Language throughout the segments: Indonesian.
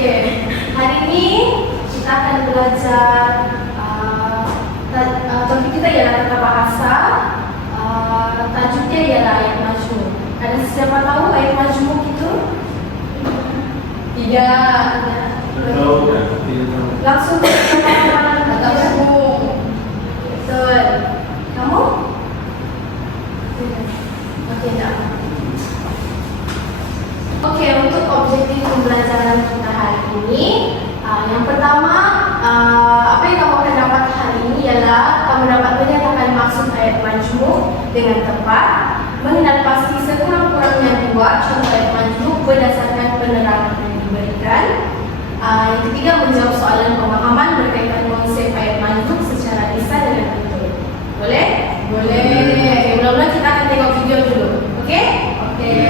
Hari ini kita akan belajar topik kita ialah tata bahasa. Tajuknya ialah ayat majmuk. Ada siapa tahu ayat majmuk itu? Tidak. Langsung ke kata majmuk. Betul. Kamu? Okey, tak. Okey, untuk objektif pembelajaran kita hari ini, yang pertama, apa yang kamu akan dapat hari ini ialah kamu dapat menyatakan maksud ayat majmuk dengan tepat, mengenal pasti sekurang-kurangnya dua contoh ayat majmuk berdasarkan penerangan yang diberikan. Yang ketiga, menjawab soalan pemahaman berkaitan konsep ayat majmuk secara lisan dan betul. Boleh? Boleh. Okay, mula-mula kita akan tengok video dulu. Okey? Okey.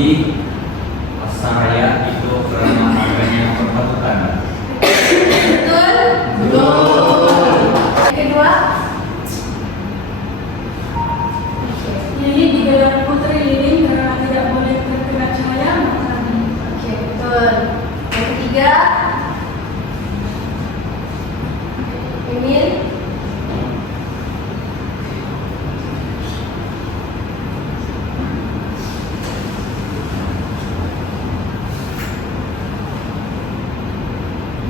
di pasaraya itu karena adanya perpatutan. Betul? Betul. Yang kedua? Lilin digelar putri lilin karena tidak boleh terkena cahaya matahari. Oke, betul. Yang ketiga? Emil?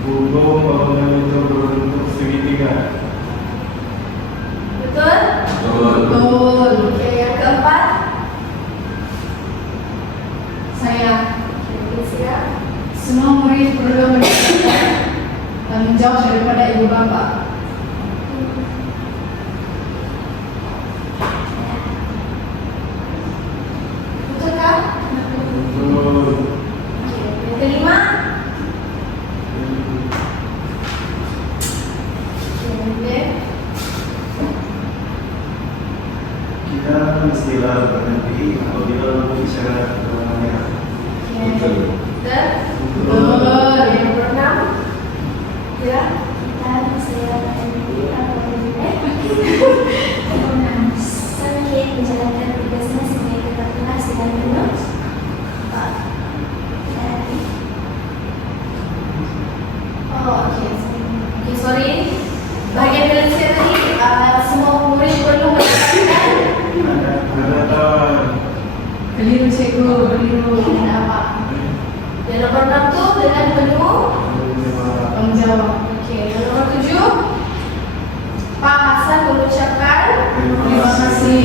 Gunung bangunan itu berbentuk segitiga. Betul? Betul. Oke, yang keempat? Saya, Oke, siap. semua murid perlu mendapatkan tanggung jawab daripada ibu bapak. Betul kah? Betul. Oke, yang kelima? Oke, Kita mestilah berhenti apabila lampu isyarat berwarna merah. Betul. Betul. Yang keenam? Ya, kita saya berhenti Sakit menjalankan tugasnya sebagai ketua kelas dengan penuh. Oh, oke. Oke, sorry. Bagian Malaysia tadi, semua murid perlu mendapatkan Ada kawan. Keliru cikgu, keliru. ada apa? Yang nomor 6 tu dengan penuh. Tanggung jawab. Oke, yang nomor 7 Pak Hasan mengucapkan Terima kasih.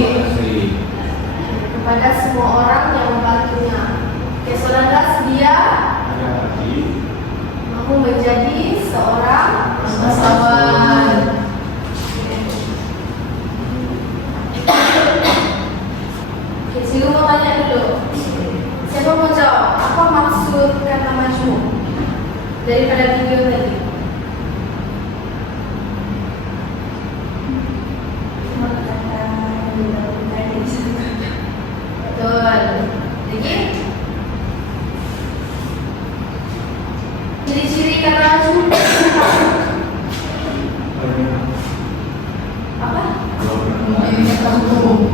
kepada semua orang yang membantunya. Oke, selantas dia Ada hati. mahu menjadi seorang Bangsawan. Oke, cikgu mau tanya dulu. Siapa mau jawab? Apa maksud kata majmuk daripada video tadi? Betul. Lagi? Ciri-ciri kata majmuk apa? Mempunyai tahu.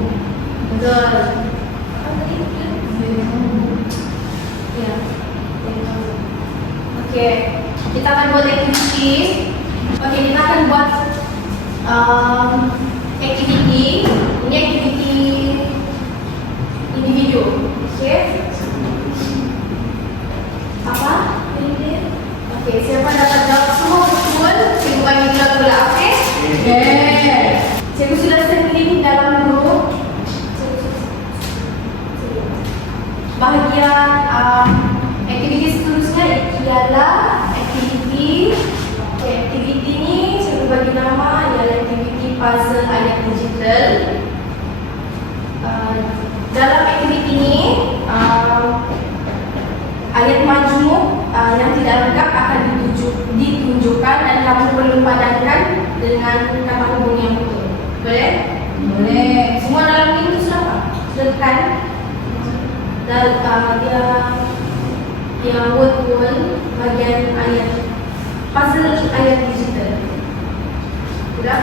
Betul. Apa tadi? Ya. Oke, kita akan buat aktiviti. Oke, kita akan buat aktiviti. Ini aktiviti individu. Oke. Apa? Ini. Oke, siapa dapat jawab semua betul? Cikgu bagi gula-gula. Oke? Cikgu sudah send link dalam grup. Bahagian aktiviti seterusnya ialah aktiviti. Aktiviti ni cikgu bagi nama ialah aktiviti puzzle ayat digital. Dalam aktiviti ini ayat majmuk yang tidak lengkap akan ditunjukkan dan kamu perlu padankan dengan kata hubung yang betul. Boleh? Boleh. Semua dalam link itu sudah apa? Sudah kan? Dan dia word bagian ayat puzzle ayat digital. Sudah?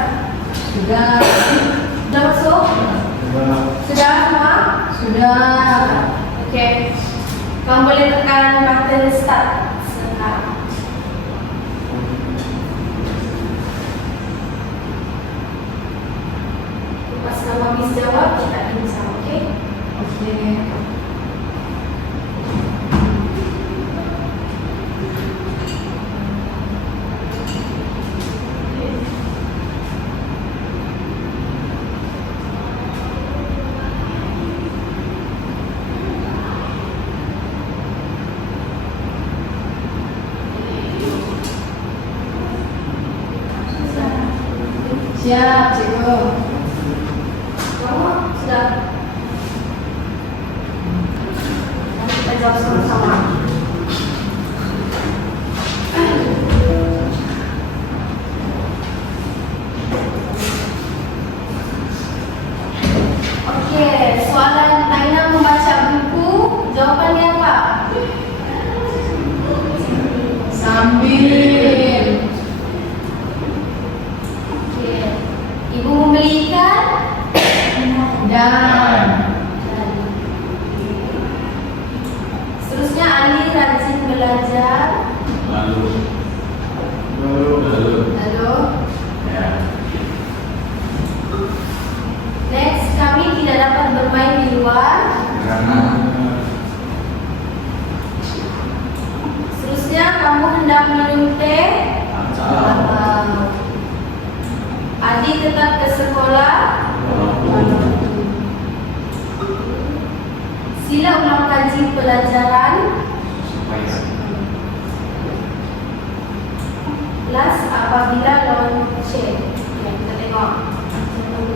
Sudah. Sudah masuk? Sudah semua? Sudah. Oke. Kamu boleh tekan button start sekarang. Pas kamu habis jawab, kita ini sama, oke? Oke. Siap, cikgu. Kamu sudah? Nanti kita jawab sama-sama. Oke, soalan Aina membaca buku, jawapan Dan. Seterusnya Ali rajin belajar. Lalu. Lalu. Ya. Next, kami tidak dapat bermain di luar. Karena. Seterusnya, kamu hendak minum teh. Atau. Adi tetap ke sekolah. Sila ulang kaji pelajaran. Supaya. Last, apabila lonceng. Ya, kita tengok.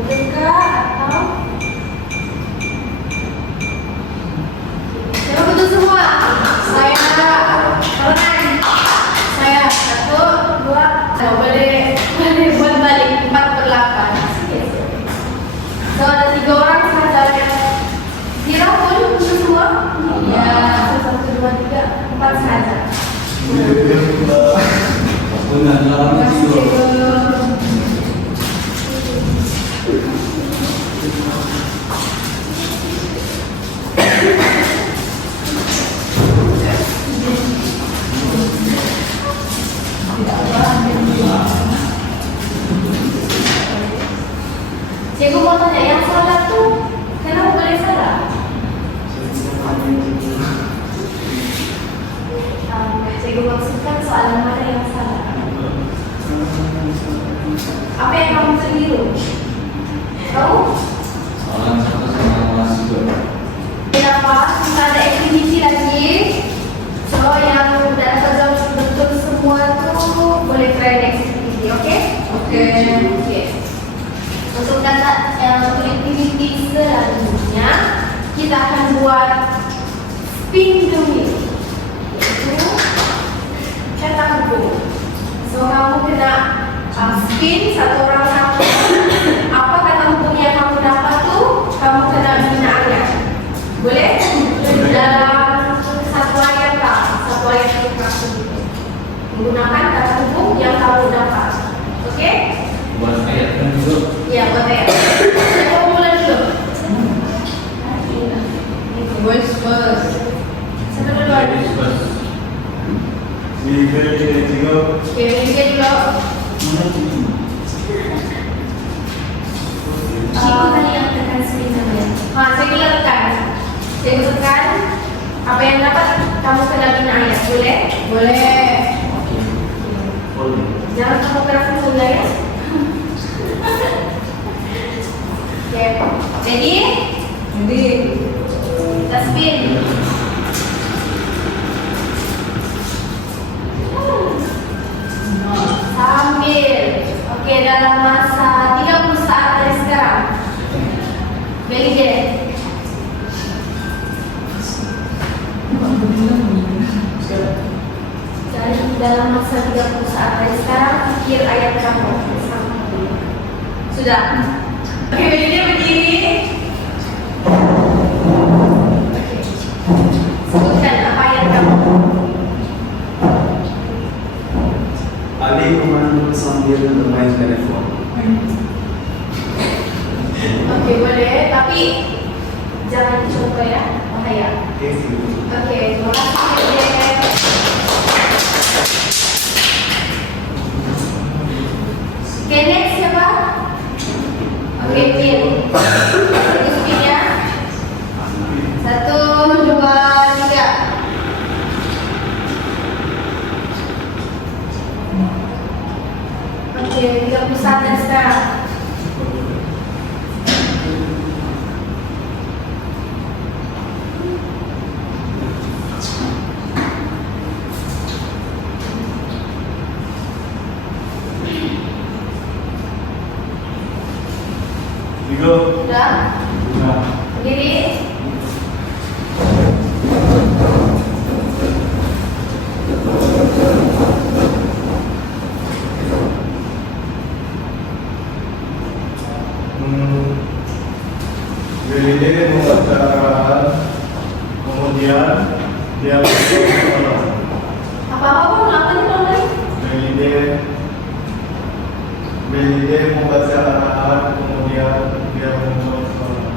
Betulkah atau siapa betul semua? Saya kanan. Saya 1, 2. Boleh buat balik 4/8. So ada 3 orang sahaja yang kira pun betul semua. Ya, 1, 2, 3, 4 sahaja. Benar dalam itu. Cikgu mau tanya, yang salah tuh kenapa boleh salah? Cikgu maksudkan soalan mana yang salah? Apa yang kamu keliru? Tahu? Soalan 1 sama kelas 2. Kenapa? Kita ada aktiviti lagi. So yang udah dapat betul semua tuh boleh try next activity, oke? Oke. Untuk data untuk aktiviti selanjutnya kita akan buat spin the wheel, yaitu cetak buku. So kamu kena spin satu orang satu. Apa kata buku yang kamu dapat tuh kamu kena bina ayat. Boleh? Dalam satu ayat itu menggunakan kata buku yang kamu dapat. Oke? Buat ayat kan dulu. Ya, buat ayat. Saya mau mulai dulu. Voice first. Siapa duluan? Oke, ini dulu. Cikgu tadi yang tekan spin namanya. Cikgu tekan. Cikgu tekan. Apa yang dapat kamu kena bina ayat. Boleh? Boleh. Jangan kamu keras mulai ya. Oke, ready? Jadi Kita spin. Sambil. Oke, dalam masa 30 saat dari sekarang. Beli deh. Jadi dalam masa 30 saat dari sekarang pikir ayat kamu. Sudah. Oke, beli dia berdiri. Oke. Sebutkan apa ayat kamu. Ali memandu sambil bermain telepon. Oke, boleh, tapi jangan dicoba ya, bahaya. Oke, terima kasih. Oke, next siapa? Oke, Pin. Terus Pin ya. 1, 2, 3. Oke, 31 dan sekarang. Sudah? Berdiri. Jadi dia membaca arahan, kemudian dia masuk ke sekolah. Apa-apa pun, apa nih kalau tadi? Jadi dia membaca arahan, kemudian dia membaca sekolah.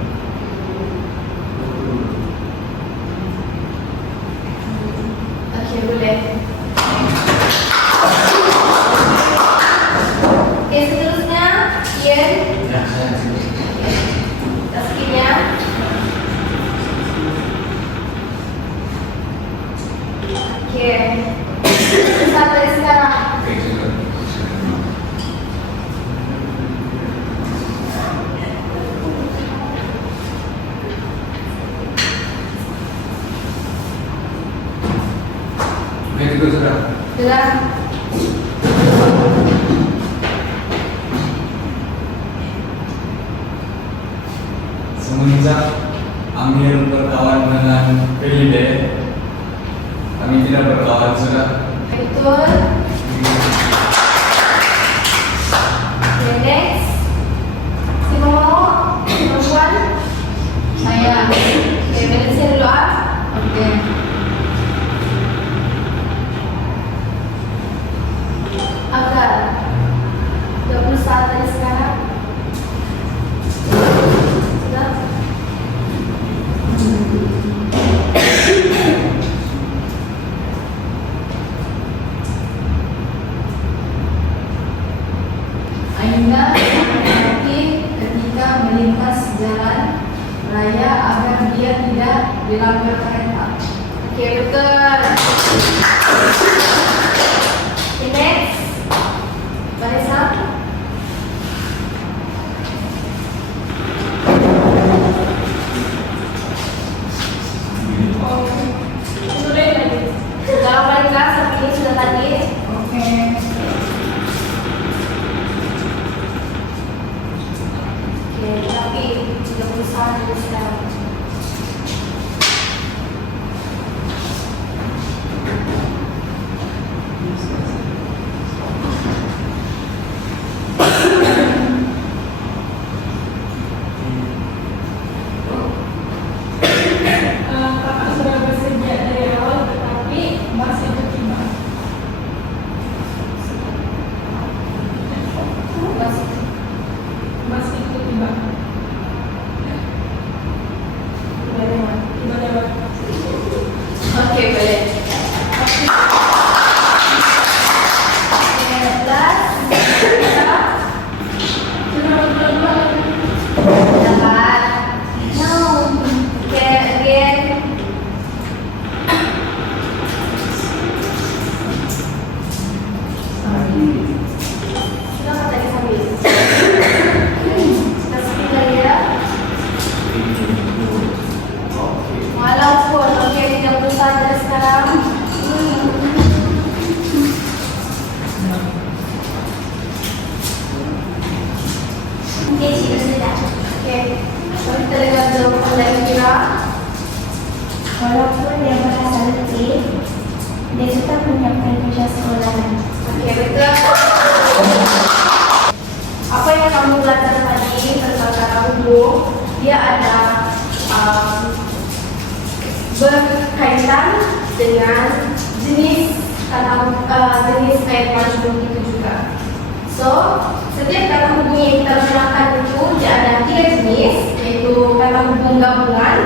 itu sudah. Sudah. Semenjak Amir berkawan dengan Felide, kami tidak berkawan sudah. Betul. Okay, next. Si mau perempuan? Saya. Okay, Valencia dulu ah. Oke. Agar 21 dari sekarang. Sudah. Ainda hati ketika melintas jalan raya agar dia tidak dilabrak kereta. Okay, betul. Okay, next. Vanessa. Sudah lagi. Sudah Vanessa, seperti ini sudah tadi. Oke. Okay, tapi 31 dari sekarang. Kakak sudah bersedia dari awal, tetapi masih tertiba. Masih tertiba. Tiba lewat. Okay, boleh. Okay, last. Sudah betul-betul. Dapat. No. Okay, again. Sudah tadi sambil. Kita skip lagi ya. Walaupun, okay, 31 dari sekarang. Okay, sudah. Okay. Kita lihat jawapan dari Kira. Walaupun dia merasa letih, dia tetap menyiapkan kerja sekolahan. Oke, betul. Apa yang kamu belajar tadi tentang kata hubung, dia ada berkaitan dengan jenis jenis kait majmuk itu juga. So, setiap kata hubung yang kita gunakan itu dia ada 3 jenis, yaitu kata hubung gabungan.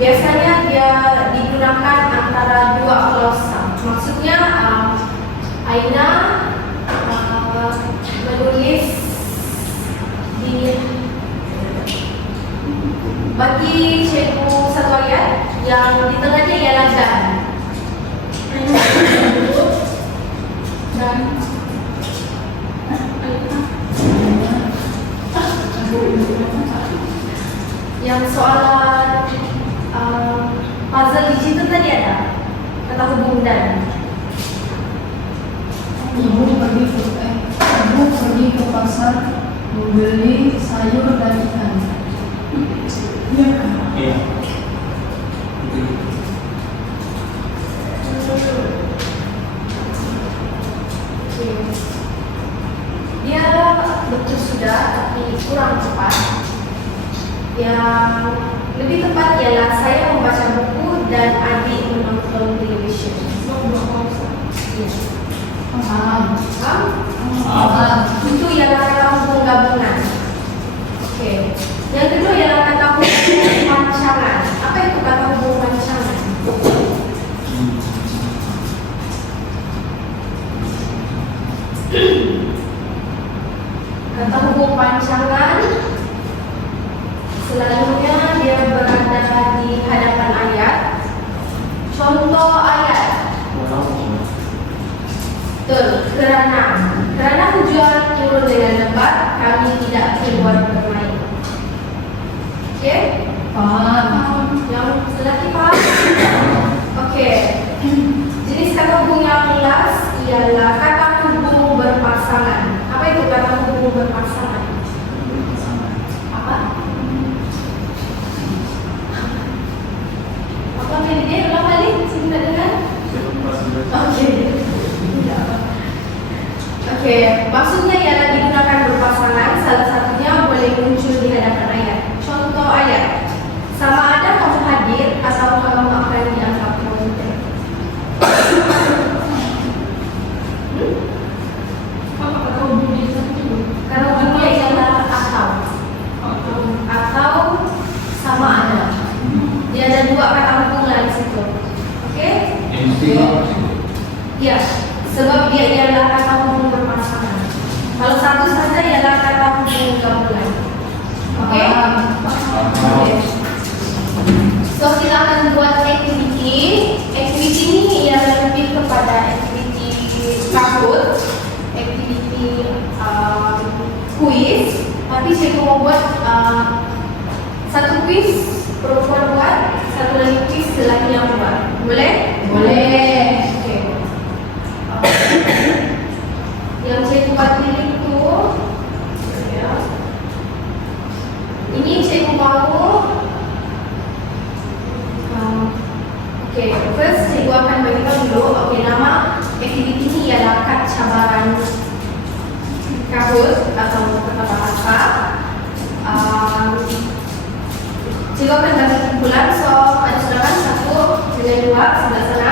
Biasanya dia digunakan antara 2 klausa. Maksudnya Aina menulis di bagi cikgu satu ayat yang di tengahnya ialah dan. Dan Yang soalan puzzle di situ tadi ada kata hubung dan. Ibu pergi ke pasar membeli sayur dan ikan. Iya kan? Iya. Oke. Dia betul sudah tapi kurang cepat. Yang lebih tepat ialah saya membaca buku dan adik menonton televisyen. Iya. Paham. Paham? Itu ialah kata hubung gabungan. Oke. Yang kedua ialah kata hubung pancangan. Apa itu kata hubung pancangan? Kata hubung pancangan selanjutnya dia berada di hadapan ayat. Contoh ayat. Betul, kerana hujan turun dengan lebat, kami tidak keluar bermain. Oke? Paham. Yang lelaki paham? Oke. Jadi berpasangan. Apa itu kata hubungan berpasangan? Apa? Apa tadi dia ulang balik? Saya tidak dengar. Oke. Tidak apa. Oke, maksudnya ialah digunakan berpasangan. Salah satunya boleh muncul di hadapan ayat. Contoh ayat. Sama ada kamu hadir atau kamu akan dianggap volunteer. Apa kata hubungan itu? Kalau bunyinya ialah atau sama ada. Dia ada dua kata hubungan di situ. Oke? Iya, sebab dia ialah kata hubung berpasangan. Kalau satu saja ialah kata hubung gabungan. Oke? Oke. So kita akan buat activity. Activity ini ialah lebih kepada activity takut, activity quiz. Tapi saya mau buat satu quiz perempuan buat, satu lagi quiz lelaki yang buat. Boleh? Boleh. Oke. Yang saya buat pilih itu, ya. Ini saya mau. Oke, first saya akan beritahu dulu. Oke, nama activity ini ialah kad cabaran kabut atau kata bahasa. Cikgu akan bagi kumpulan, so ada silakan satu dengan dua sebelah sana.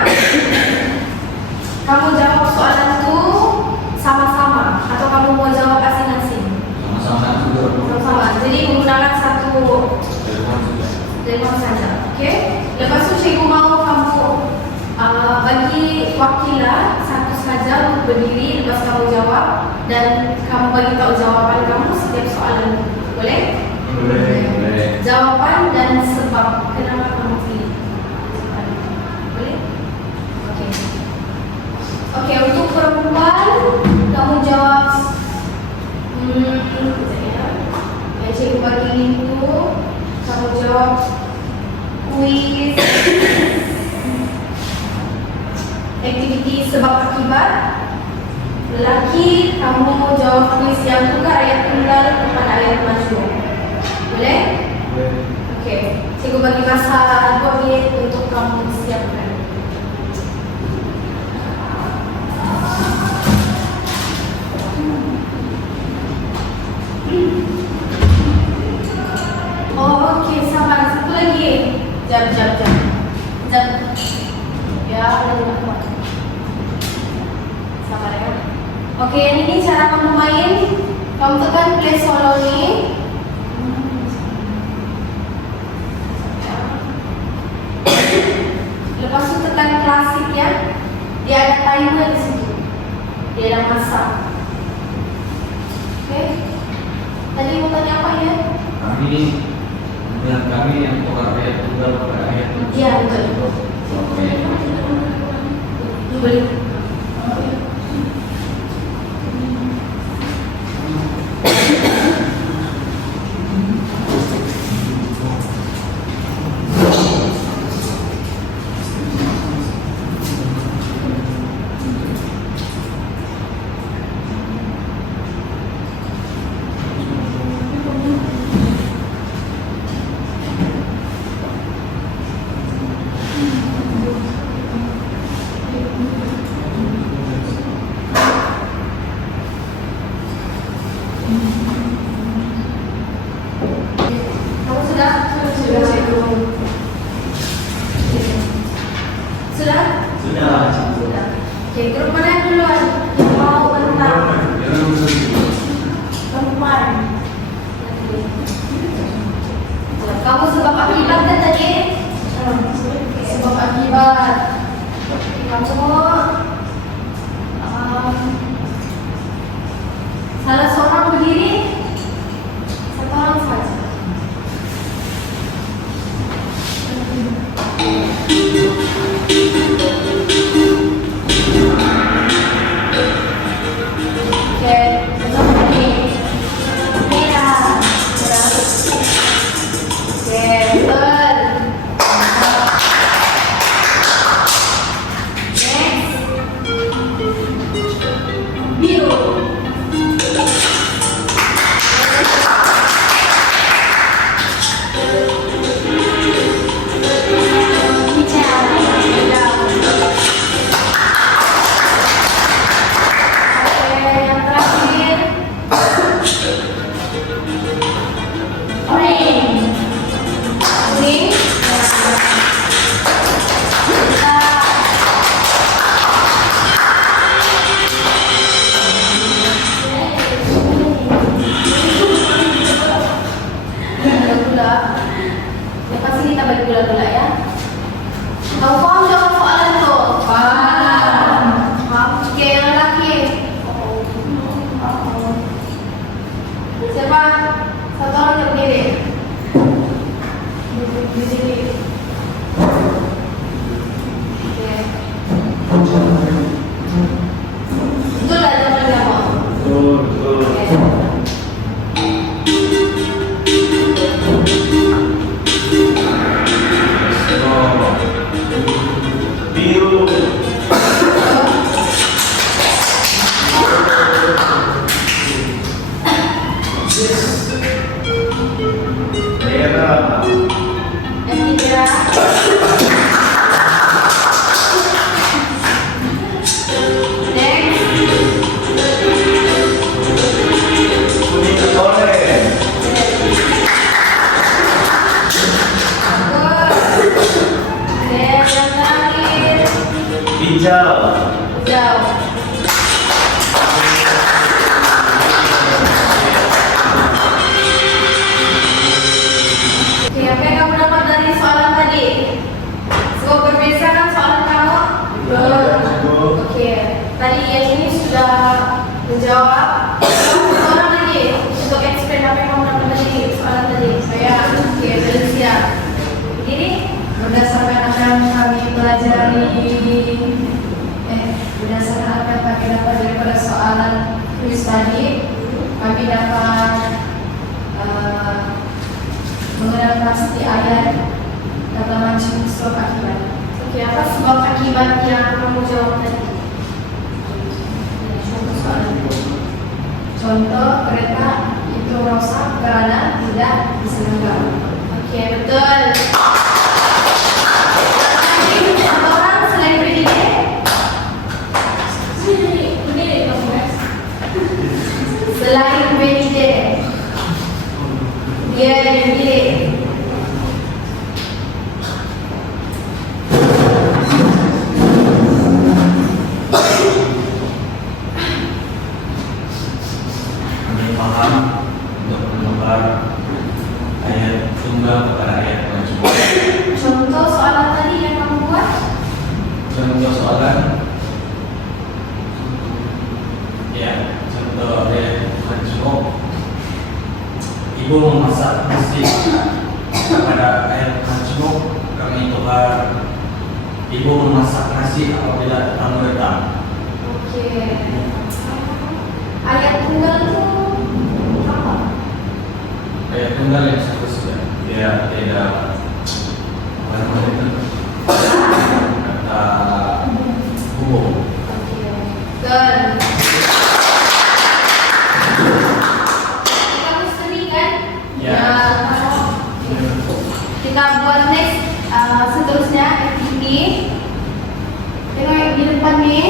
Kamu jawab soalan itu sama-sama atau kamu mau jawab asing-asing? Sama-sama. Jadi menggunakan satu telepon saja. Oke? Lepas itu cikgu mau kamu bagi wakilah satu saja untuk berdiri lepas kamu jawab dan kamu bagi tahu jawaban kamu setiap soalan. Boleh? Boleh. Jawaban dan sebab kenapa kamu pilih. Boleh? Oke. Oke, untuk perempuan kamu jawab yang cikgu bagi itu kamu jawab kuis activity sebab akibat. Lelaki kamu jawab kuis yang tukar ayat tunggal kepada ayat majmuk. Boleh? Oke, cikgu bagi masa 2 menit untuk kamu siapkan. Oh, oke, sabar. Satu lagi. Jam. Ya, lagi nak buat. Sabar ya. Oke, ini cara kamu main. Kamu tekan play solo ni. Lepas itu tekan klasik ya. Dia ada timer di situ. Dia ada masa. Oke. Tadi mau tanya apa ya? Kami yang tukar ayat tunggal pada ayat majmuk. Iya, betul. Oke. Boleh. Kamu sudah? Sudah. Sudah? Sudah. Oke, grup mana yang duluan? Yang mau tentang perempuan. Kamu sebab akibat kan tadi? Sebab akibat. Kamu salah seorang berdiri, satu orang saja. Oke, besok lagi. Merah. Oke, betul. Next. Biru. Seorang lagi untuk explain apa yang kamu dapat tadi soalan tadi. Saya siap. Begini. Berdasarkan apa yang kami pelajari, berdasarkan apa yang kami dapat daripada soalan kuis tadi, kami dapat mengenal pasti ayat kata macam sebab akibat. Oke, apa sebab akibat yang kamu jawab tadi? Contoh soalan. Contoh, kereta itu rusak karena tidak disenggak. Oke, betul. Satu orang selain PDD. Ini kamu guys. Selain PDD. Dia dipilih. Kami paham untuk menukar ayat tunggal kepada ayat majmuk. Contoh soalan tadi yang kamu buat. Contoh soalan, ya, contoh ayat majmuk. Ibu memasak nasi pada ayat majmuk. Kami tukar ibu memasak nasi apabila tamu datang. Oke. Ayat tunggal itu apa? Ayat tunggal yang satu sudah dia tidak apa namanya itu kata hubung. Oke. Dan kamu sendiri kan? Ya. Kita buat next seterusnya activity. Tengok yang di depan nih.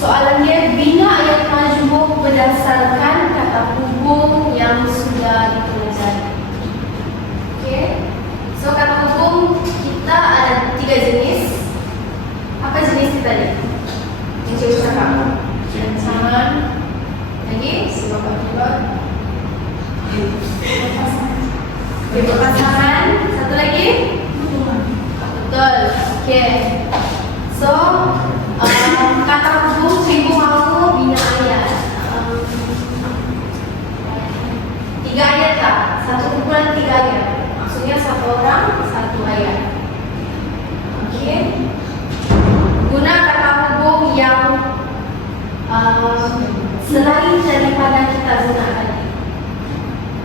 Soalan dia, bina ayat majmuk berdasarkan kata hubung yang sudah dipelajari. Oke. So kata hubung kita ada 3 jenis. Apa jenis kita tadi? Yang cikgu cakap. Ancaman. Lagi? Sebab akibat. Pasangan. Satu lagi? Betul. Oke. So kata hubung cikgu mau bina ayat. 3 ayat tak? Satu kumpulan 3 ayat. Maksudnya satu orang, satu ayat. Oke. Guna kata hubung yang selain daripada kita gunakan.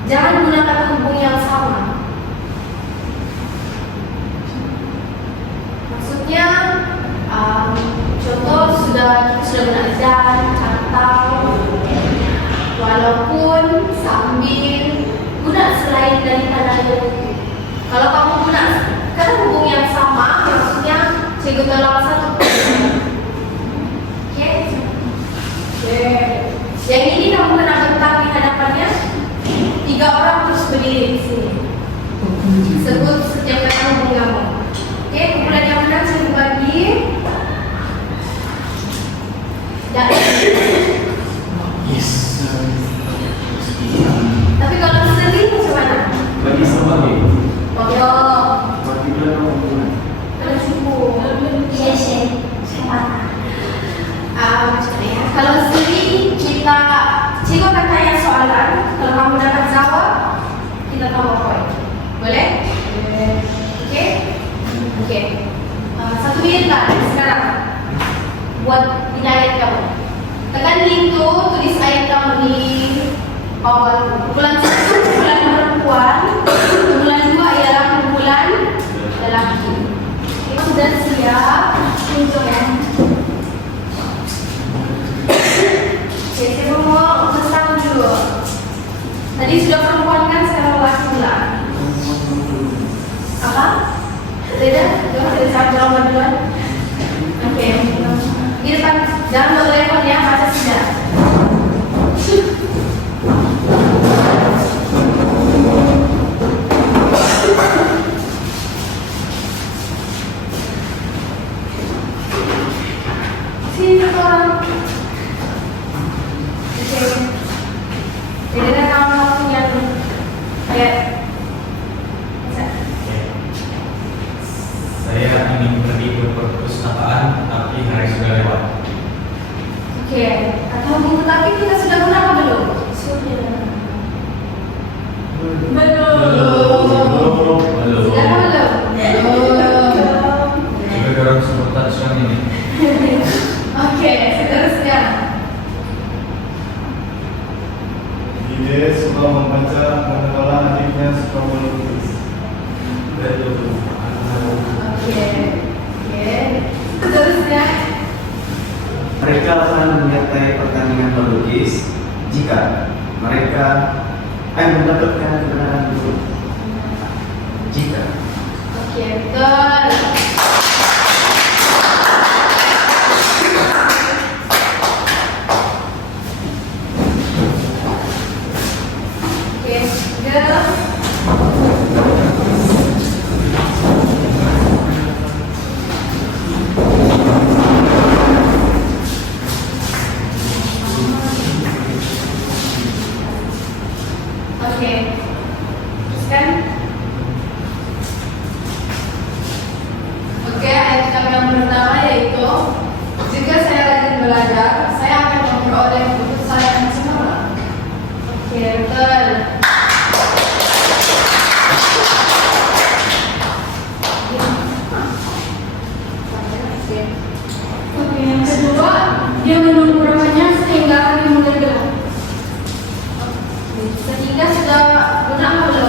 Jangan guna kata hubung yang sama. Maksudnya contoh kita sudah guna dan, atau, walaupun, sambil, guna selain daripada itu. Kalau kamu guna kata hubung yang sama, maksudnya cikgu tolong satu. Oke? Oke. Yang ini kamu kena bentak di hadapannya 3 orang terus berdiri di sini. Sebut setiap kata hubung kamu. Oke, kumpulan yang menang saya bagi. Dan Yes. tapi kalau sendiri macam mana? Bagi sebagai Oh, Bagi berapa kumpulan? kalau cukup. Share sama. Macam mana ya? Kalau sendiri kita cikgu akan tanya soalan. Kalau kamu dapat jawab, kita tambah poin. Boleh? Oke? Oke. 1 minit lah sekarang. Buat bina ayat kamu. Tekan link tu, tulis ayat kamu di bawah. Kumpulan 1 kumpulan perempuan, kumpulan 2 ialah kumpulan lelaki. Oke, sudah siap? Tunjuk ya. Oke, saya mau tentang dulu. Tadi sudah perempuan kan, sekarang lelaki pula. Apa? Tidak? Tidak saat jawaban duluan. Oke. Di depan, jangan bawa telepon ya, baca sudah. Sini satu orang. Oke. Jadi ada kawan-kawan yang kayak saya ingin pergi ke Kata hubung tetapi kita sudah guna apa belum? Sudah. Belum. Sudah apa belum? Juga dalam sebutan siang ini. Oke, seterusnya. Ide suka membaca, manakala adiknya suka melukis. Oke. Seterusnya. Mereka akan menyertai pertandingan melukis jika mereka akan mendapatkan kebenaran dulu. Jika Oke, betul. Oke, sudah. Oke, teruskan. Oke, ayat kitab yang pertama yaitu jika saya rajin belajar, saya akan memperoleh untuk saya yang cemerlang. Oke, betul. Oke, yang kedua, dia menunggu rambutnya sehingga hari mulai gelap. Sehingga sudah guna apa belum?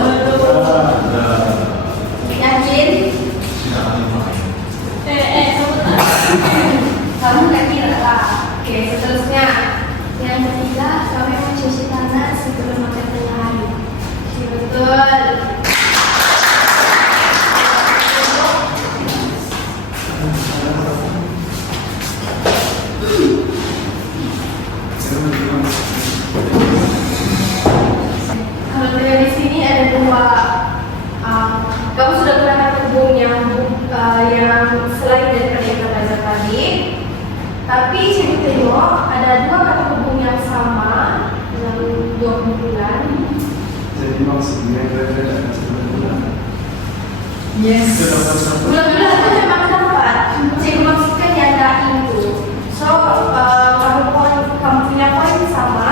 Yakin? Kamu nggak kira lah. Oke, seterusnya. Yang ketiga, kami mencuci tangan sebelum makan tengah hari. Oke, betul. Kalau tidak di sini ada dua. Kamu sudah pernah hubung yang selain daripada yang kita belajar tadi. Tapi coba tengok ada dua kata hubung yang sama dalam dua kumpulan. Jadi maksudnya berbeda sebenarnya. Yes. Bulan-bulan itu memang dapat. Cikgu maksudkan yang ada itu. So kamu punya poin sama.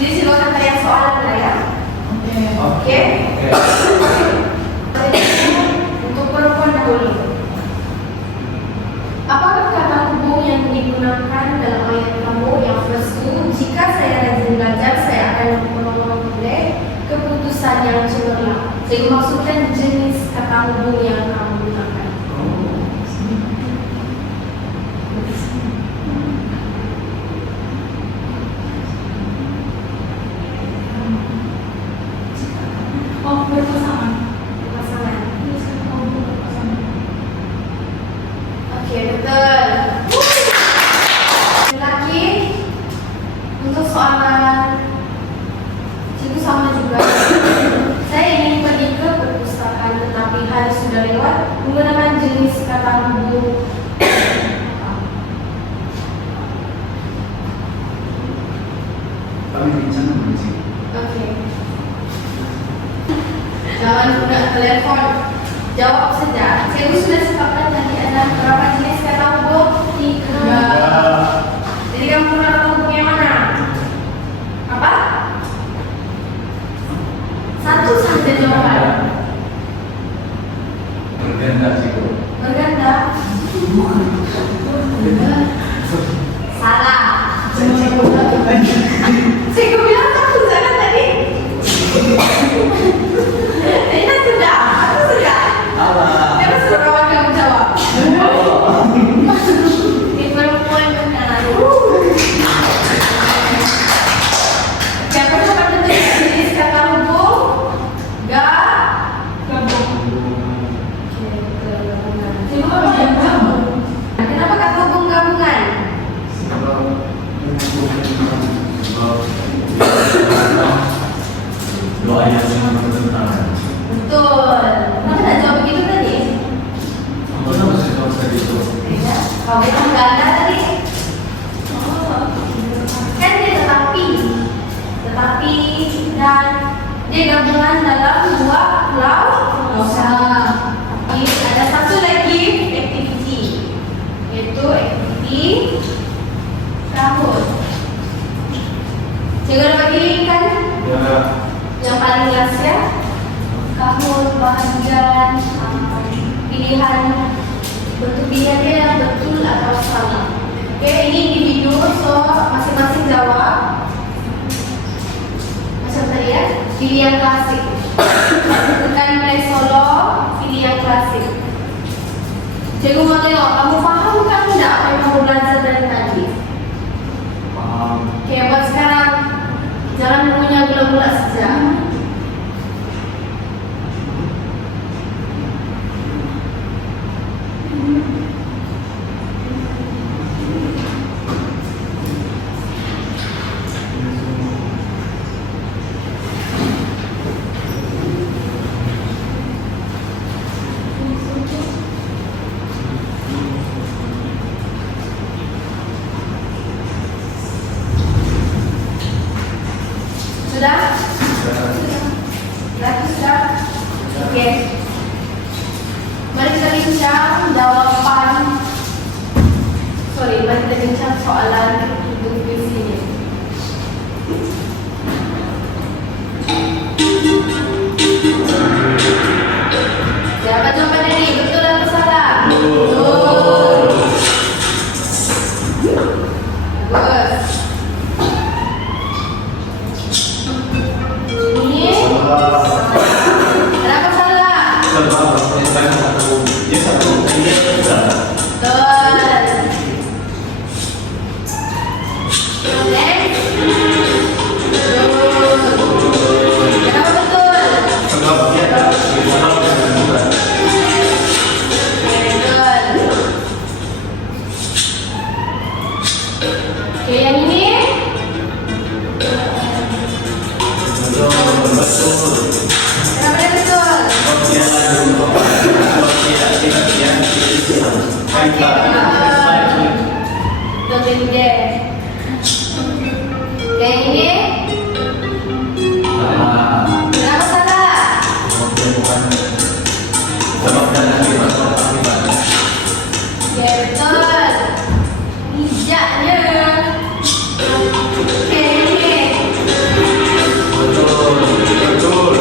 Jadi silakan tanya soalan lah ya. Oke. Untuk perempuan dahulu. Apakah kata hubung yang digunakan dalam ayat kamu yang first two? Jika saya rajin belajar, saya akan memperoleh keputusan yang cemerlang. Jadi maksudkan jenis kata hubung yang kamu gunakan. Oh, berpasangan. Pasangan. Oke, betul. Lagi untuk soalan itu sama juga. Saya ingin pergi ke perpustakaan, tetapi hari sudah lewat. Menggunakan jenis kata hubung. kami bincang menguji. Oke. Jangan guna telepon. Jawab saja. Saya sudah sepakat tadi ada berapa jenis kata hubung? 3. Jadi kamu guna kata hubung yang mana? Apa? 1 saja jawaban. Berganda sih kok. Berganda. Salah. Saya bilang kamu jangan tadi. Ini sudah. Aku sudah. Kenapa suruh kawan kamu jawab? Ini perempuan benar. Siapa dapat tentunya jenis kata hubung? Gabung. Coba yang gabung. Kenapa kata hubung gabungan? Sebab menghubungkan Doa yang bertentangan. Betul. Kenapa tak jawab begitu tadi? Apa masih tahu saya itu? Tidak. Kau bilang nggak ada tadi. Oh. Kan dia tetapi dan dia gabungan dalam dua klausa. Tapi ada satu lagi activity, yaitu activity rambut. Juga dapat pilih kan? Ya. Yang paling last ya. Kamu bagian pilihan bentuk pilihannya yang betul atau salah. Oke, ini individu, so masing-masing jawab. Macam tadi ya, pilih yang klasik. Bukan play solo, pilih yang klasik. Cikgu mau tengok, kamu paham kan tidak apa yang kamu belajar dari tadi? Paham. Oke, buat sekarang jangan punya gula-gula saja. Sudah? Sudah? Oke. Mari kita bincang jawaban. Mari kita bincang soalan untuk di sini. Siapa jawaban ini? Betul atau salah? Betul. Bagus. Ini kenapa salah? Betul. Next. Kenapa betul? Betul. Oke, yang ini? Kenapa dia betul? Betul dia. Yang ini? Kenapa salah? Oke, betul. Bijaknya. Oke, ini. Kenapa dia betul?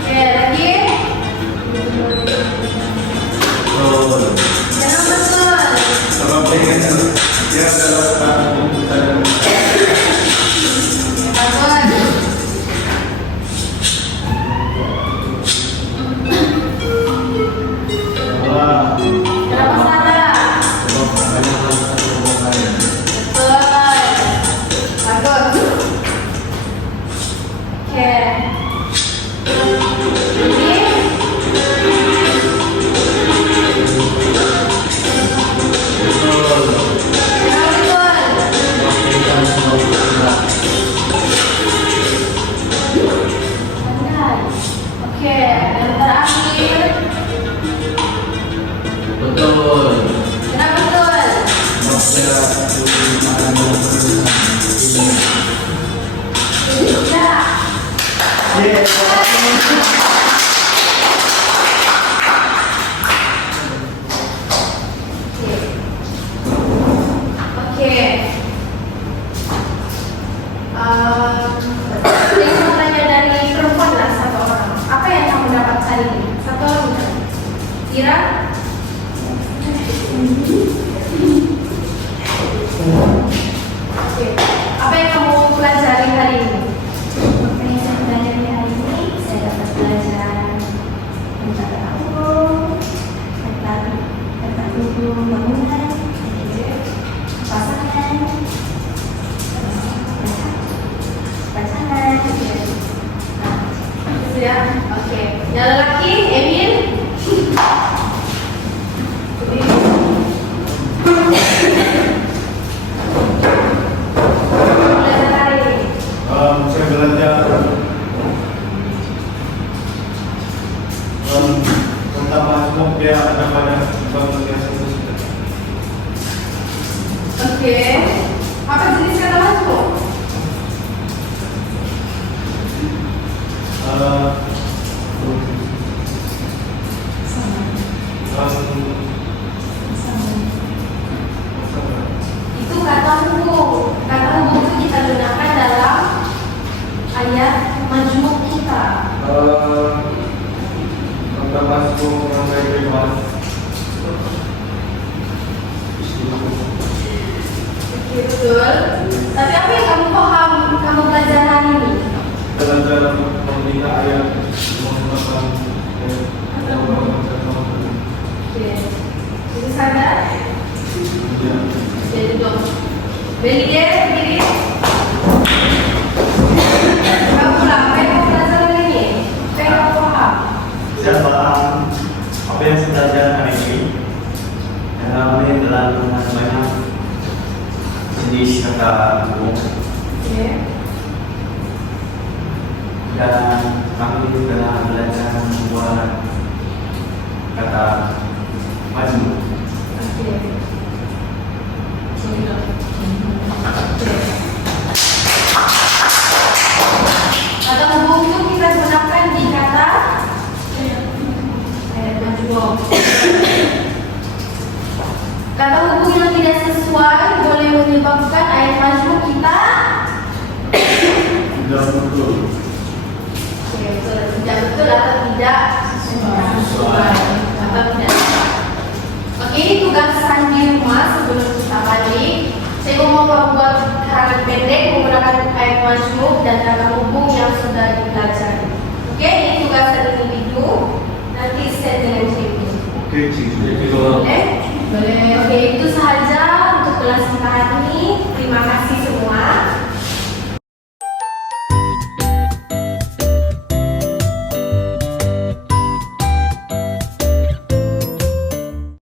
Oke, lagi. Kenapa betul? Bagus. Kenapa salah? Betul. Bagus. Oke. Ini. Kenapa betul? Pandai. Oke, yang terakhir. Kenapa betul? Tidak. Oke. Saya mau tanya dari perempuan lah satu orang. Apa yang kamu dapat hari ini? Satu orang udah. Kira? Oke. Apa yang kamu pelajari hari ini? Apa yang saya pelajari hari ini? Saya dapat belajar mencatat angka, tata tubuh bangunan, pasangan, pasangan. Itu ya. Oke. Yang lelaki, Emil. Belajar hari ini. Saya belajar tentang masuk dia ada pada bangunan yang sesuai. Oke. Apa jenis kata masuk? Tentang masuk mengenai kemas. Oke, betul. Tapi apa yang kamu paham kamu belajar hari ini? Belajar membina ayat menggunakan Oke. Itu sadar? ya. Jadi dong. Beli dia sendiri. Kamu pulang, apa yang kamu belajar hari ini? Apa yang kamu paham? Saya paham apa yang saya belajar hari ini. Karena ini adalah dengan banyak jenis kata umum Oke. dan kami telah belajar membuat kata maju. Oke. Kata hubung itu kita gunakan di kata ayat majmuk. Kata hubung yang tidak sesuai boleh menyebabkan ayat majmuk kita Tidak betul. oke, betul, tidak betul atau tidak sesuai atau tidak. Oke, ini tugasan di rumah sebelum kita balik. Saya mau membuat karangan pendek menggunakan ayat majmuk dan kata hubung yang sudah dipelajari. Oke, ini tugasan individu. Nanti saya dengan cikgu. Oke, cikgu. Jadi kalau Boleh? Boleh. Oke, itu sahaja untuk kelas kita hari ini.